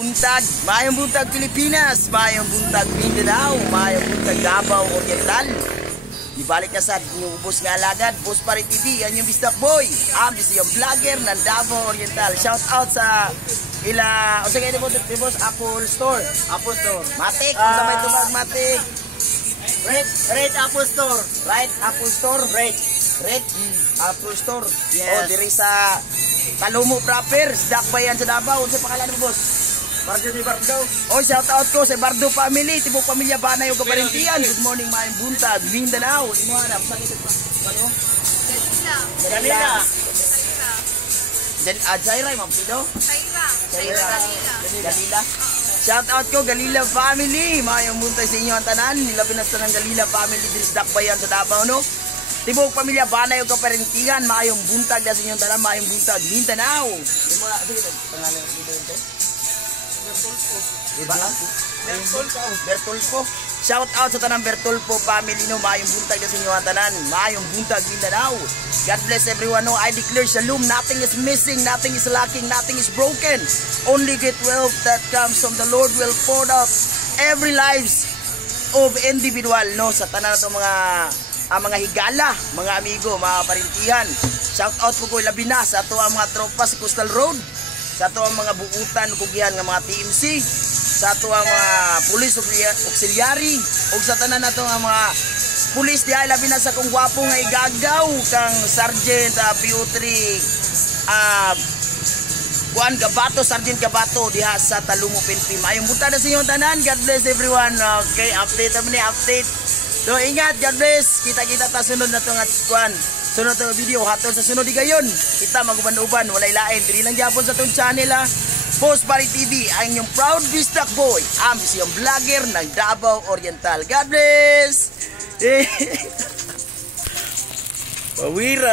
Buntag, maayong buntag Pilipinas, maayong buntag Mindanao, maayong buntag Davao Oriental. Ibalik na sa inyong ubos nga alagad, Boss Pare TV, ang yung Bisdak Boy. Ambis yung vlogger ng Davao Oriental. Shout out sa ila, o sige, Boss, Apple Store. Apple Store. Matik, kung sabay tubag, Matik. Red Apple Store. Right, Apple Store. Red Apple Store. Yes. O, diri sa Talumo proper, Dakbayan sa Davao. Ano sa pangalan mo, Boss? Bardo ni Bardo. Oy, shout out ko sa Bardo family, tibok pamilya Banay ug Kabarintian. Good morning, maayong buntag, Mindanao. Imo hanap sa kita pa. Ano? Galila. Jaira, Ma'am Pido. Galila. Galila. Shout out ko Galila family, maayong buntag sa inyo ang tanan. Nilabi na sa Galila family diri sa Dakbayan sa Davao, no? Tibok pamilya Banay ug Kabarintian, maayong buntag sa inyong tanan, maayong buntag Mindanao. Imo sige pangalan dito ito. Bertolfo. Shout out sa tanang Bertolfo family, no, maayong buntag sa inyo ang tanan, maayong buntag Mindanao. God bless everyone, no. I declare shalom, nothing is missing, nothing is lacking, nothing is broken. Only great wealth that comes from the Lord will pour out every lives of individual, no, sa tanan nato mga higala, mga amigo, mga parintihan. Shout out po ko labi na sa ato ang mga tropa sa Coastal Road, sa ato ang mga buutan kugihan nga mga TMC, sa ato ang mga police auxiliary, ug sa tanan nato nga mga pulis diay labi na sa kung gwapo nga igagaw kang Sergeant PO3 Juan Gabato, Sergeant Gabato diha sa Talumo PNP. Mayong buta na sa inyong tanan. God bless everyone. Okay, update naman ni update. So ingat, God bless. Kita-kita ta sunod na to nga kuan. Sunod to video hatod sa sunod gayon. Kita maguban-uban walay lain diri lang gyapon sa tong channel Boss Pare TV, ang inyong proud Bisdak Boy, ambis yung vlogger ng Davao Oriental. God bless. Pawira.